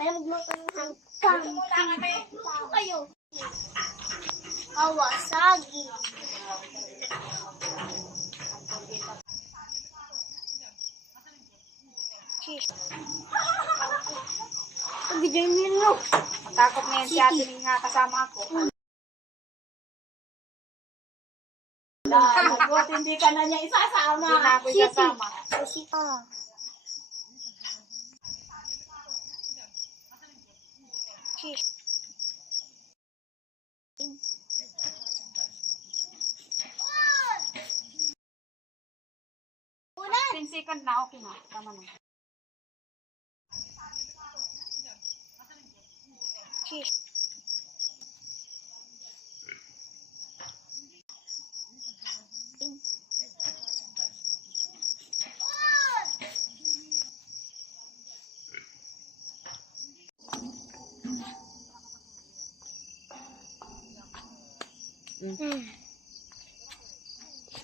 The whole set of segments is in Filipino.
Kaya magluto ng hanggang. Kayo. Kawasagi. Cheese. Pag-video mo. Matakot na yan si ate nga kasama ako. Buat hindi ka na niya isasama. Hindi na ako isasama. Cheese. Una. 10 second na, okay na. Tama na. Cheese.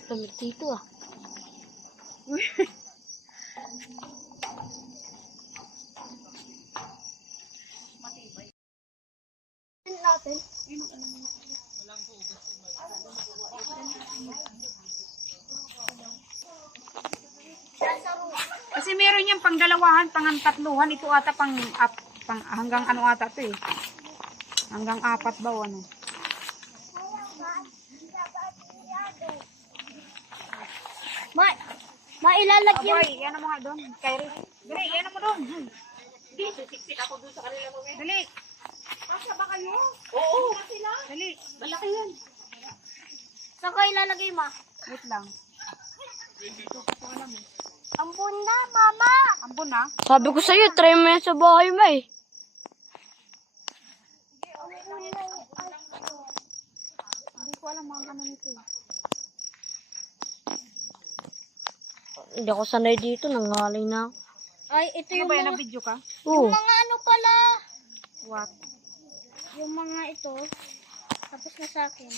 Lamig dito ah. Natin. Kasi meron yung pangdalawahan, tatluhan. Ito ata pang hanggang ano ata ito eh. Hanggang 4 ba o ano. Mailalagyan. Aboy, yan mo nga doon. Kyrie. Dali, yan mo doon. Dali, siksik ako doon sa kanila mo. Dali. Pasya ba kayo? Oo. Dali. Malaki yan. Saan ka ilalagay, ma? Wait lang. Dito ko alam eh. Ambon na, mama. Ambon na? Sabi ko sa'yo, try mo yan sa bahay mo eh. Hindi ko alam mga ano nito eh. Hindi ako sanay dito, nangalay na ako. Ay, ito Ano yung ba yan? mga, Nag-video ka? Oo. mga ano pala. What? Yung mga ito. Tapos na sa akin.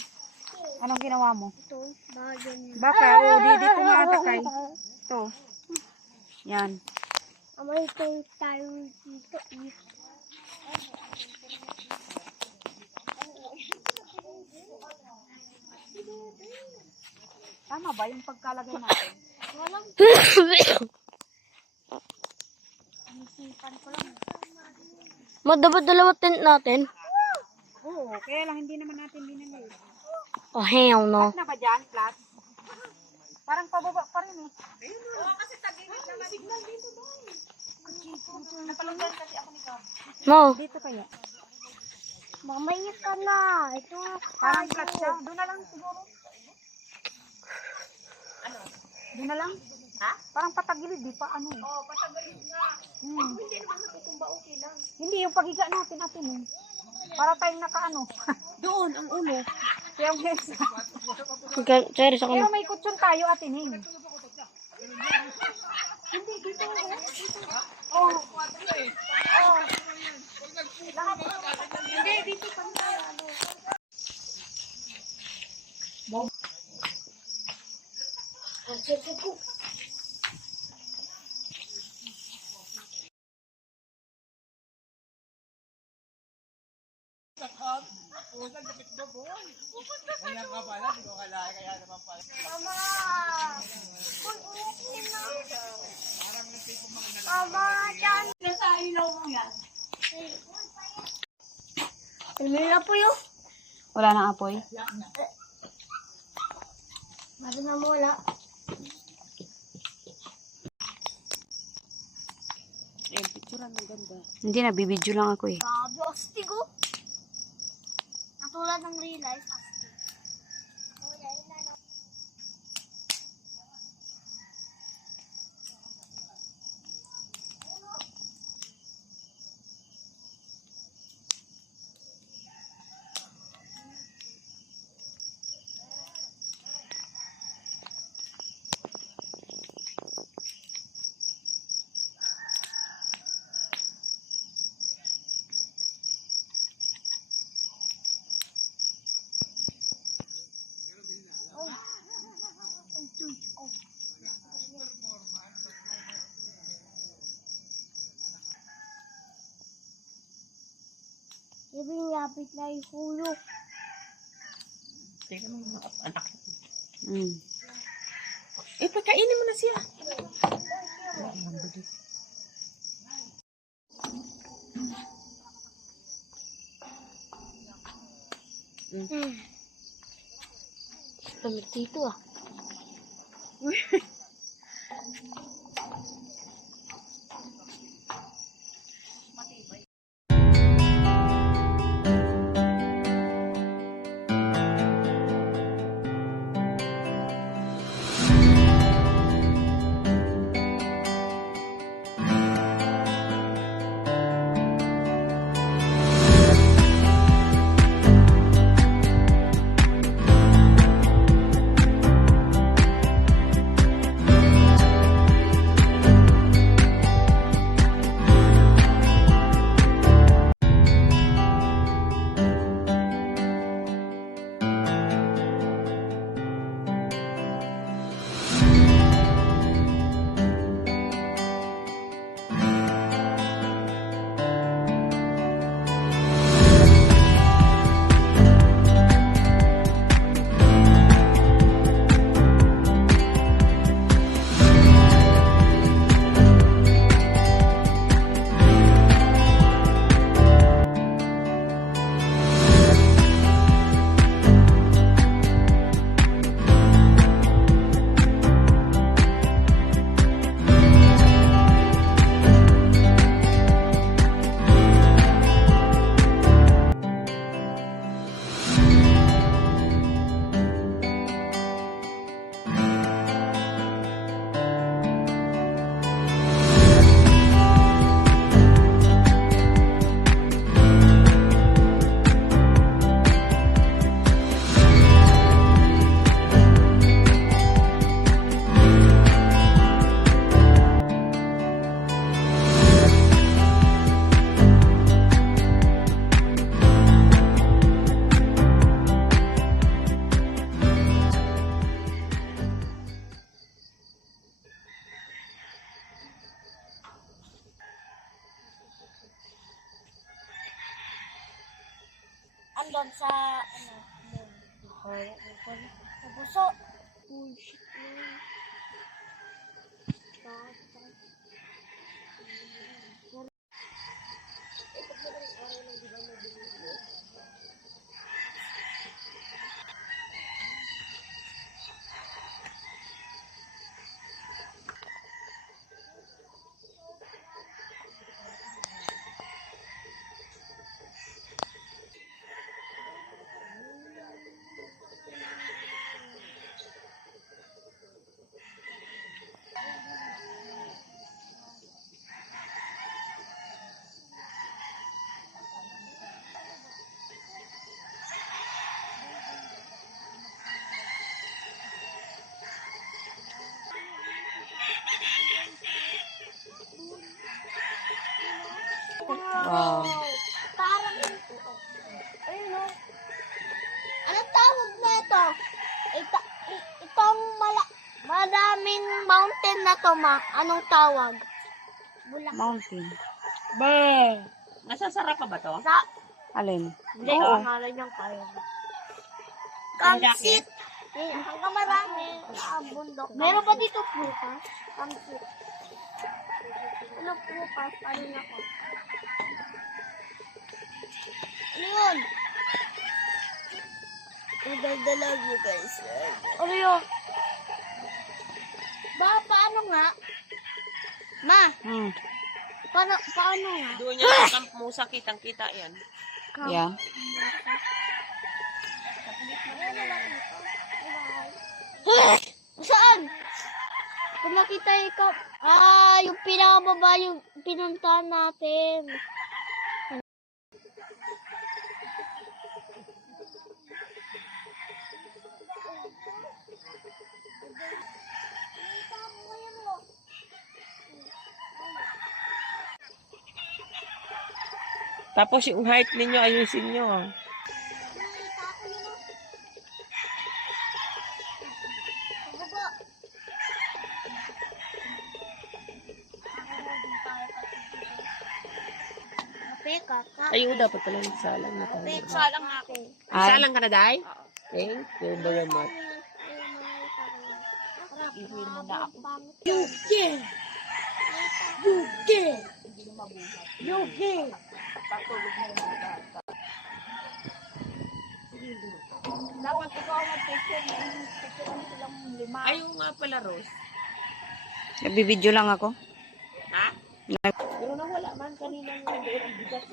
Anong ginawa mo? Ito, bahagyan niya. Baka, dito nga ata kay. Ito. Yan. Amay ito tayo dito. Tama ba yung pagkalagay natin? Walang isipan ko lang. Dapat dalawa tent natin. Oo, kaya lang hindi naman natin binili. Oh, hell no. Flat na ba dyan? Flat? Parang pababa pa rin eh. Oo, kasi tagilid naman. Signal dito doon. Napalunggan kasi ako ni Gab. No. Dito kaya. Mamaya ka na. Ito Parang flat siya. Doon na lang siguro. Ano? Doon na lang? Ha? Parang patagilid, di pa ano eh. Oo, patagilid nga. Hindi naman natutumba, okay lang. Hindi, yung pagiga natin eh. Para tayong nakaano. Doon, ang ulo. Kaya yung heads. Serious ako Pero na. may kutsyon tayo atin eh. Hindi, dito. Oh. Oh. Hindi, dito pa na. Mama! Uy, na. Mama, dyan. Nasa ilaw mo yan. Alam na po yun. Wala nang apoy. Mara na mula. Hindi, nabibidyo lang ako eh. Grabe, astig oh. Katulad ng real life, astig. Sabi lapit na yung pulo. Teka mo, anak. Mm. Pagkainin mo na siya. Lamig dito ah. Andun sa, sa puso. Wow. Parang, ayun o. Anong tawag na ito? Itong madaming mountain na to, ma. Anong tawag? Bulak. Mountain. Be. Nasasarap pa ba to? Sa, Alin? hindi, Oo. pangalan niyang kaya. Kamsit. Hanggang marami. Bundok. Meron ba dito prutas? Kamsit. Ano prutas? Ano na ko? Ano yun? Dala mo guys. Ano yun? Paano nga? Ma, Hmm. paano nga? Doon yan sa Camp Musa, kitang-kita yan. Yeah. Saan? Kung makita ikaw, yung pinakababa yung pinuntahan natin. Tapos yung height ninyo, ayusin nyo. Peka, Ayaw, dapat pala nagsalang na tayo. peka, lang ako. Salang ka na, Day? Thank you very much. Ihuin mo na ako. Yuki! Yuki! Yuki! Dapat ikaw mag-picture silang 5. Ayaw nga pala, Rose. Nagbibideo lang ako. Ha? Pero nawala man kanina nga doon ang bigat.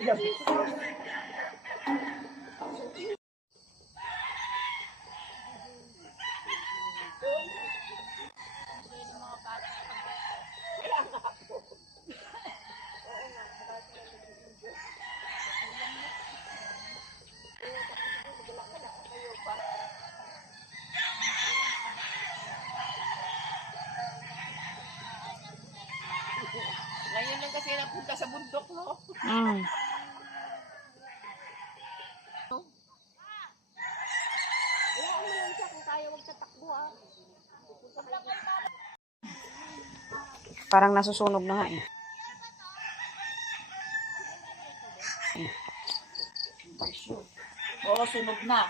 Ngayon lang kasi napunta sa bundok, no? Mm. Parang nasusunog na nga eh. Oo, sunog na.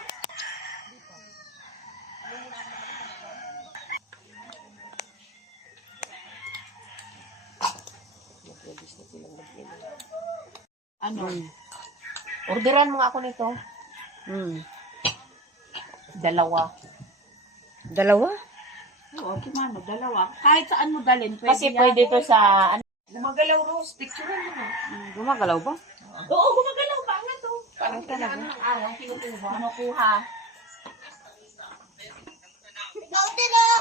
Ano? Orderan mo nga ako nito. Mm. 2. Dalawa? Oo, kimano, 2. Kahit saan mo dalhin, pwede Kasi yan. pwede to sa... Gumagalaw, Rose. Picture mo na. Gumagalaw ba? Oo, gumagalaw. Baka to. Parang Ay, talaga? kailangan ng araw. Kinukuha. Kinukuha. Ikaw din ah!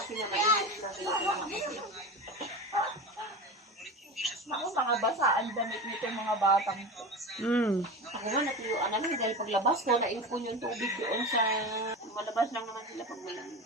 Ako, mga basaan damit nito mga batang to. Mm. Ako nga, natuyuan namin dahil paglabas ko, naipon yung tubig doon sa... Malabas lang naman sila pag malamig.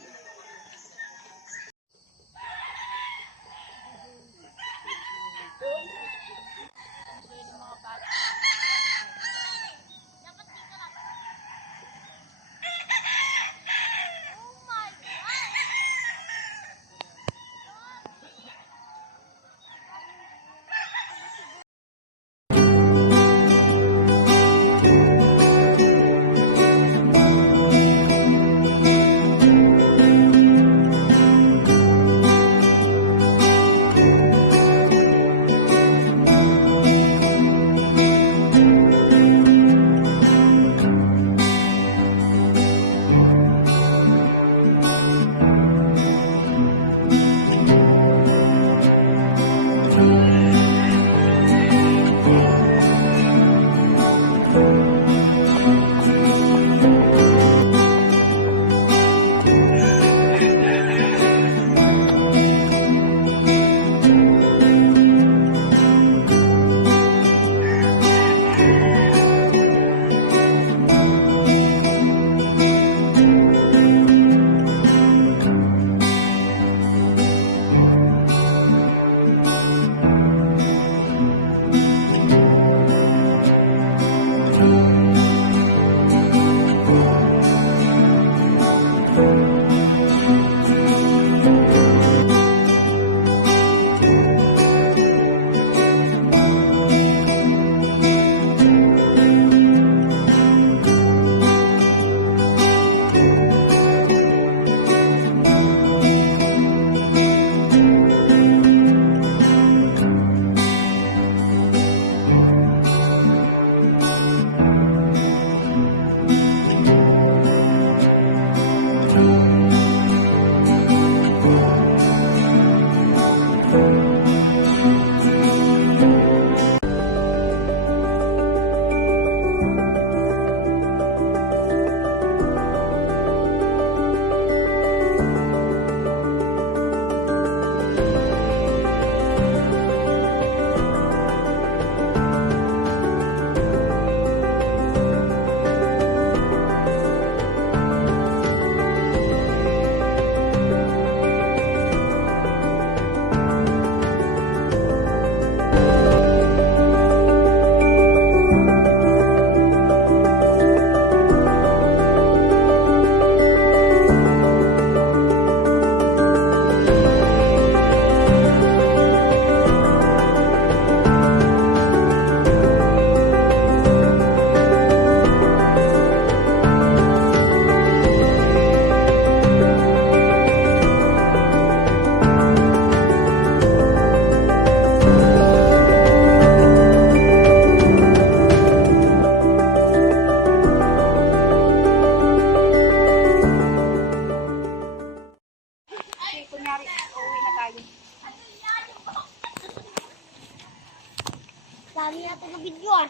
taga-video ah.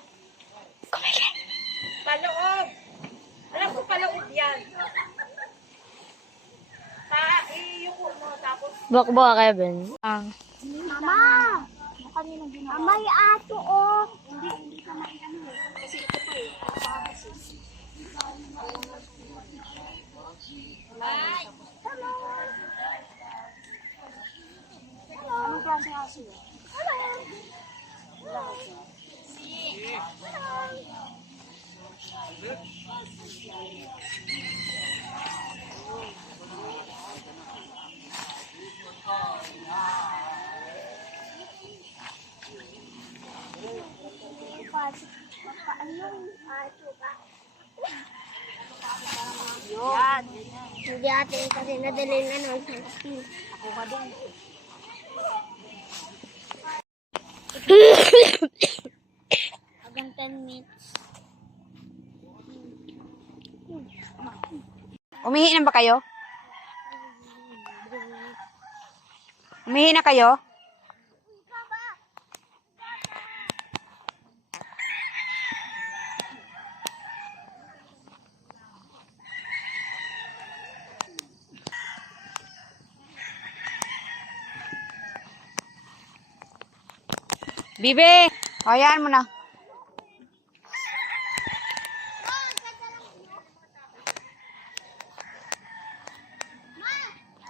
Paloob. Alam ko paloob yan. Iyuko mo, tapos... Bakba, Kevin. Mama! Mama, yung ato oh. Hindi ka ano eh. Kasi ito pa eh. Ay! Hello! Hello! Anong klase aso eh? Hello! Hello! Yan. Hindi ate kasi nadali na ng sunscreen. Ako ka din. Hanggang 10 minutes. Umihi na ba kayo? Umihi na kayo? Bibi! Hayaan mo na.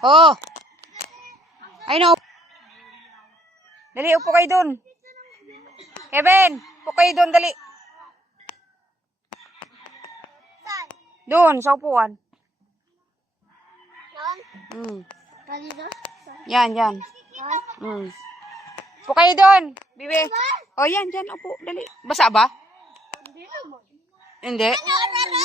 Oh! I know. Dali, upo kayo dun. Kevin, upo kayo dun, dali. Saan? Dun, sa upuan. Saan? Dito? Yan, yan. Saan? Upo kayo dun, Bibi. Oh, yan, dyan, upo, dali. Basa ba? Hindi naman. Hindi? Ano?